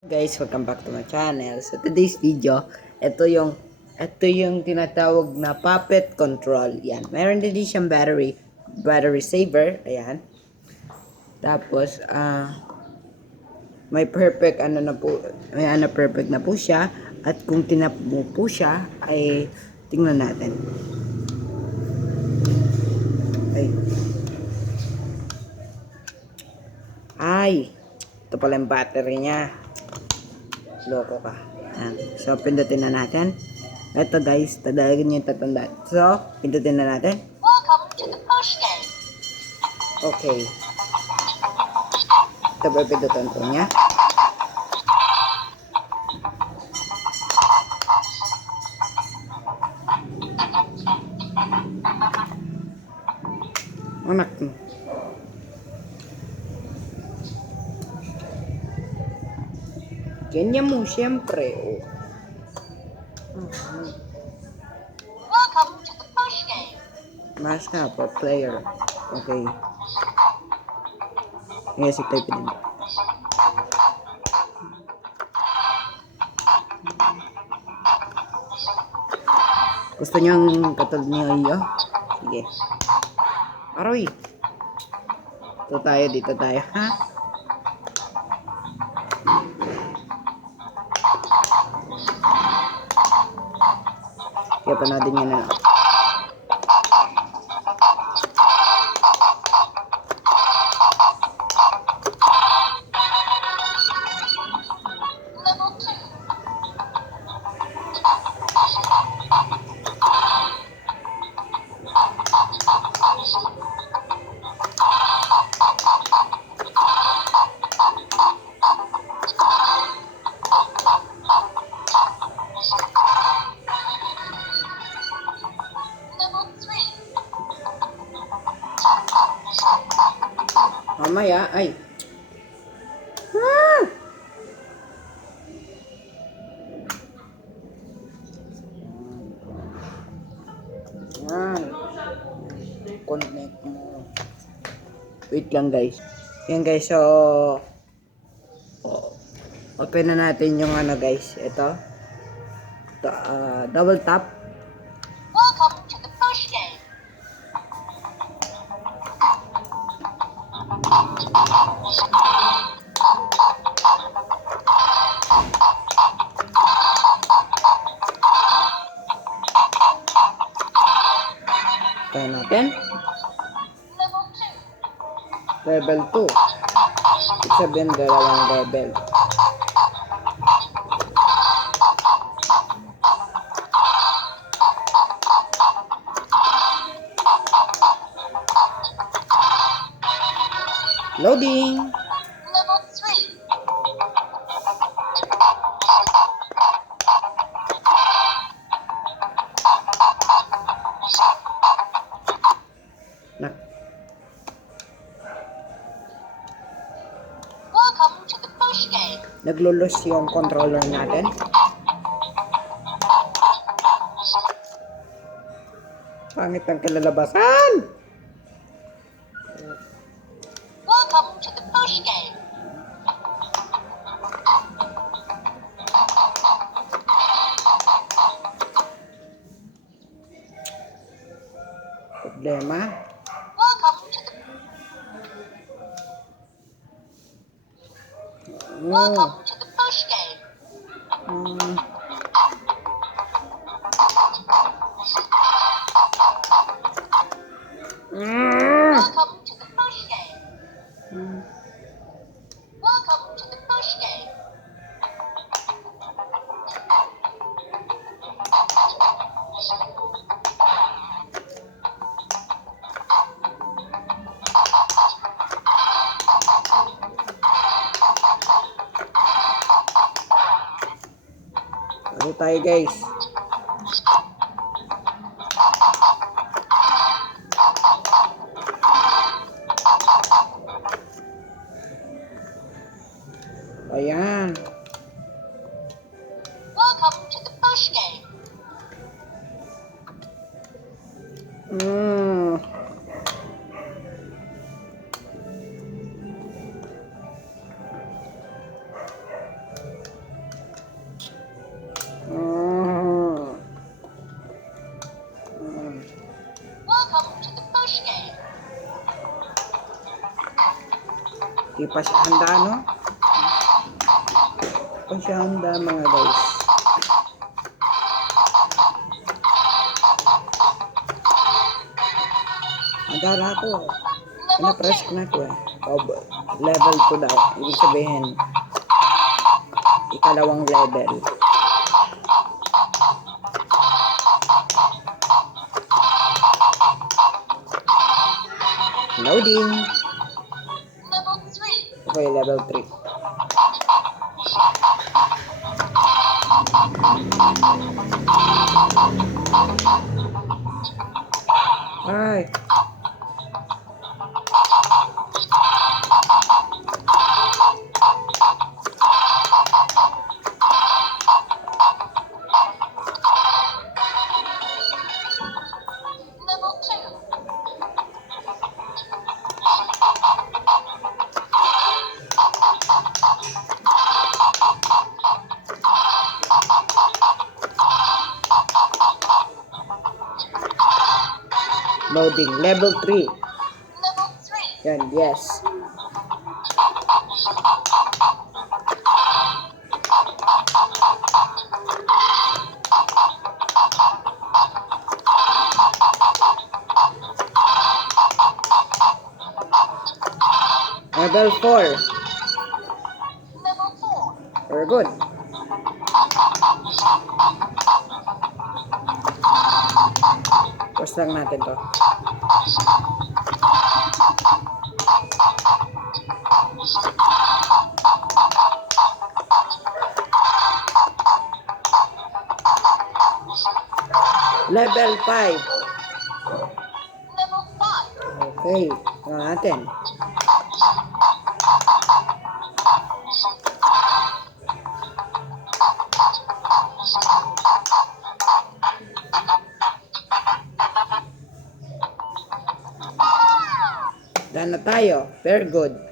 Guys, welcome back to my channel. So today's video, ito yung tinatawag na puppet control. Yan. Meron din siyang battery saver. Ayan. Tapos may perfect perfect na po siya, at kung tinap mo po siya ay tingnan natin. Ay, ito pala yung battery niya. Loko ka. Ayan. So, pindutin na natin. Ito guys, tadalagin niyo yung tatanda. So, pindutin na natin. Welcome to the push game. Okay. Ito ba pindutin po niya? Anak mo. Ganyan mo, syempre. Oh. Welcome to the push game. Mas ka for player. Okay. Yes, i-type din. Gusto niyo yung katulad niyo iyo? Sige. Aroy. Dito tayo, ha? Kaya panoodin nyo na lang. Level 2. Level 3. Mamaya, ay. Ah! Yan. Connect mo. Wait lang guys. Yan guys, so open na natin yung guys. Ito. Double tap. Welcome to the push game. Tayo natin. Level 2. Level 2. Ibig sabihin, dalawang level. Loading. Level 3. Nak. Welcome to the push game. Naglulos yung controller natin. Pangit ang kalalabasan. Welcome to the push game. Problema. Welcome to the Welcome to the push game. Mm. Welcome to the push game. Welcome to the push game. Ano tayo guys? Ayan. Welcome to the push game. Di pa siya handa, no? Di pa siya handa, mga guys. Handa na ako. Level Pinapress 2. ko na ko eh. Level 2 daw. Ibig sabihin, ikalawang level. Loading. Level 3. Okay, level 3. Ay. Level 2. Loading. Level 3. Level 3. Yan, yes. Level 4. Level 4. Very good. Pause lang natin to. Level 5. Level 5. Okay. Tingnan natin. Done na tayo. Very good.